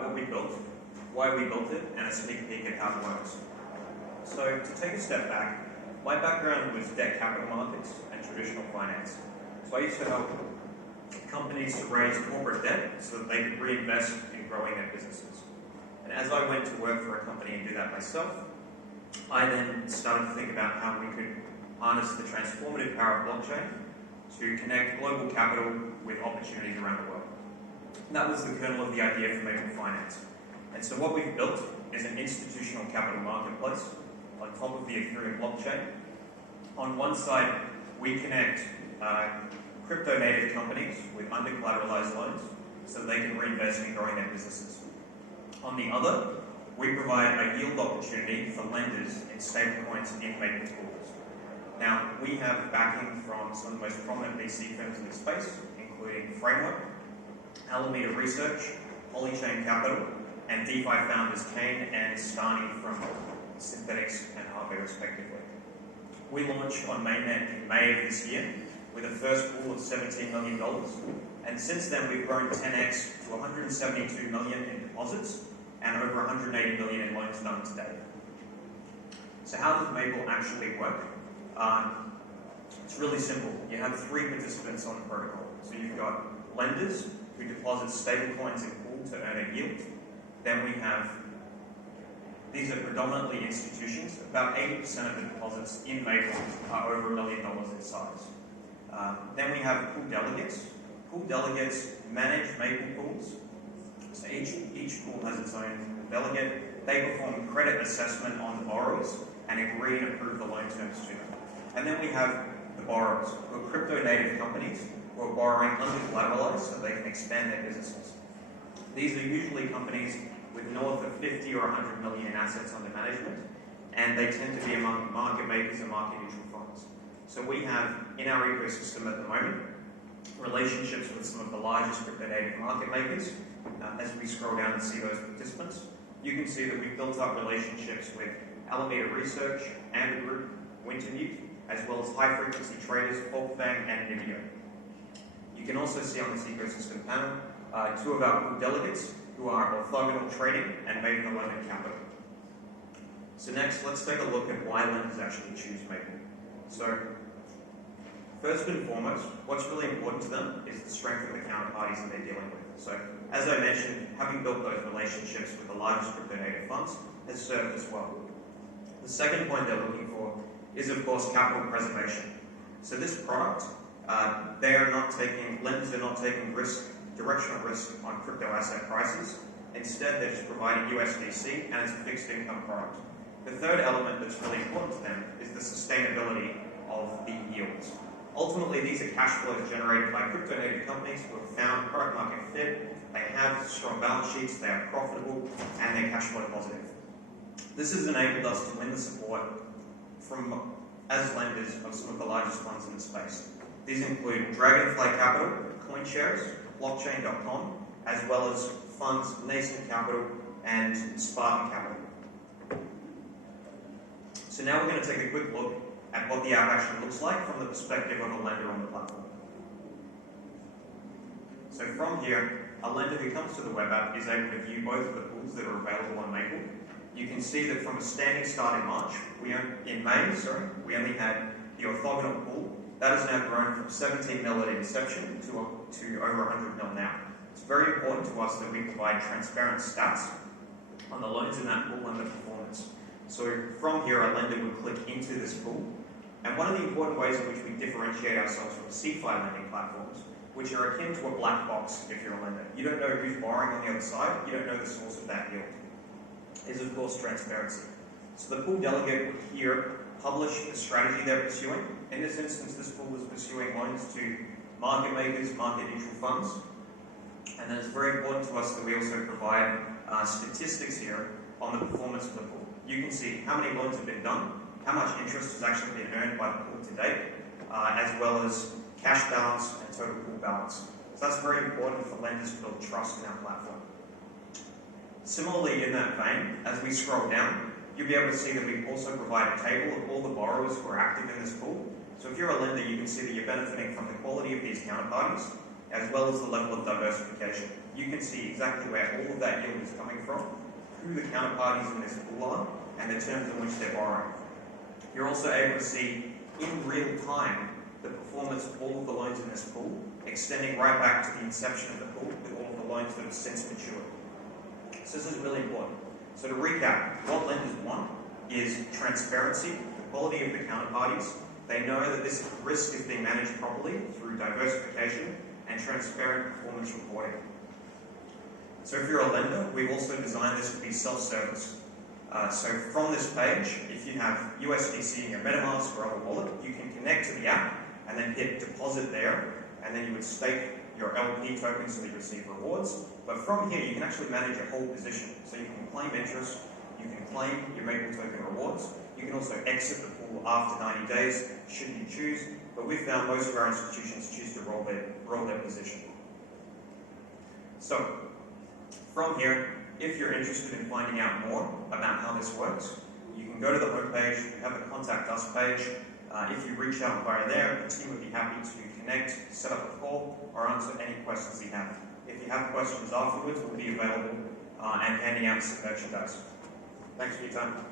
what we built, why we built it, and a sneak peek at how it works. So to take a step back, my background was debt capital markets and traditional finance. So I used to help companies to raise corporate debt so that they could reinvest in growing their businesses. And as I went to work for a company and do that myself, I then started to think about how we could harness the transformative power of blockchain to connect global capital with opportunities around the world. And that was the kernel of the idea for Maple Finance. And so what we've built is an institutional capital marketplace on top of the Ethereum blockchain. On one side, we connect crypto-native companies with under-collateralized loans so that they can reinvest in growing their businesses. On the other, we provide a yield opportunity for lenders in stablecoins in Maple pools. Now, we have backing from some of the most prominent VC firms in the space, including Framework, Alameda Research, Polychain Capital, and DeFi founders Kane and Stani from Synthetics and Hardware, respectively. We launched on Mainnet in May of this year with a first pool of $17 million, and since then we've grown 10x to $172 million in deposits and over $180 million in loans done today. So how does Maple actually work? It's really simple. You have three participants on the protocol. So you've got lenders who deposit stablecoins in pool to earn a yield. Then we have, these are predominantly institutions. About 80% of the deposits in Maple are over $1 million in size. Then we have pool delegates. Pool delegates manage Maple pools. So each pool has its own delegate. They perform credit assessment on the borrowers and agree and approve the loan terms to them. And then we have the borrowers, who are crypto-native companies who are borrowing under-collateralized so they can expand their businesses. These are usually companies with north of 50 or 100 million in assets under management, and they tend to be among market makers and market neutral funds. So we have, in our ecosystem at the moment, relationships with some of the largest crypto-native market makers. As we scroll down and see those participants, you can see that we've built up relationships with Alameda Research, Amber Group, Wintermute, as well as high-frequency traders, Folkfang and Nvidia. You can also see on this ecosystem panel two of our pool delegates who are orthogonal trading and Maple London Capital. So next, let's take a look at why lenders actually choose Maple. So first and foremost, what's really important to them is the strength of the counterparties that they're dealing with. So as I mentioned, having built those relationships with the largest crypto-native funds has served us well. The second point they're looking for is, of course, capital preservation. So this product, lenders are not taking directional risk on crypto asset prices. Instead, they're just providing USDC, and it's a fixed income product. The third element that's really important to them is the sustainability of the yields. Ultimately, these are cash flows generated by crypto-native companies who have found product market fit, they have strong balance sheets, they are profitable, and they're cash flow positive. This has enabled us to win the support as lenders of some of the largest funds in the space. These include Dragonfly Capital, CoinShares, Blockchain.com, as well as funds Nascent Capital and Spartan Capital. So now we're going to take a quick look at what the app actually looks like from the perspective of a lender on the platform. So from here, a lender who comes to the web app is able to view both of the pools that are available on Maple. You can see that from a standing start in May, we only had the orthogonal pool. That has now grown from 17 mil at inception to over 100 mil now. It's very important to us that we provide transparent stats on the loans in that pool and the performance. So from here, a lender would click into this pool. And one of the important ways in which we differentiate ourselves from CeFi lending platforms, which are akin to a black box if you're a lender. You don't know who's borrowing on the other side, you don't know the source of that yield, is of course transparency. So the pool delegate would here publish the strategy they're pursuing. In this instance, this pool was pursuing loans to market makers, market neutral funds. And then it's very important to us that we also provide statistics here on the performance of the pool. You can see how many loans have been done, how much interest has actually been earned by the pool to date, as well as cash balance and total pool balance. So that's very important for lenders to build trust in our platform. Similarly, in that vein, as we scroll down, you'll be able to see that we also provide a table of all the borrowers who are active in this pool. So if you're a lender, you can see that you're benefiting from the quality of these counterparties, as well as the level of diversification. You can see exactly where all of that yield is coming from, who the counterparties in this pool are, and the terms in which they're borrowing. You're also able to see in real time the performance of all of the loans in this pool, extending right back to the inception of the pool with all of the loans that have since matured. So this is really important. So to recap, what lenders want is transparency, the quality of the counterparties. They know that this risk is being managed properly through diversification and transparent performance reporting. So if you're a lender, we've also designed this to be self-service. So from this page, if you have USDC in your MetaMask or other wallet, you can connect to the app and then hit deposit there, and then you would stake your LP token so that you receive rewards. But from here, you can actually manage your whole position. So you can claim interest, you can claim your Maple token rewards, you can also exit the pool after 90 days, should you choose, but we've found most of our institutions choose to roll their position. So, from here, if you're interested in finding out more about how this works, you can go to the homepage, we have a Contact Us page. If you reach out via there, the team would be happy to connect, set up a call, or answer any questions you have. If you have questions afterwards, we'll be available and handing out some merchandise. Thanks for your time.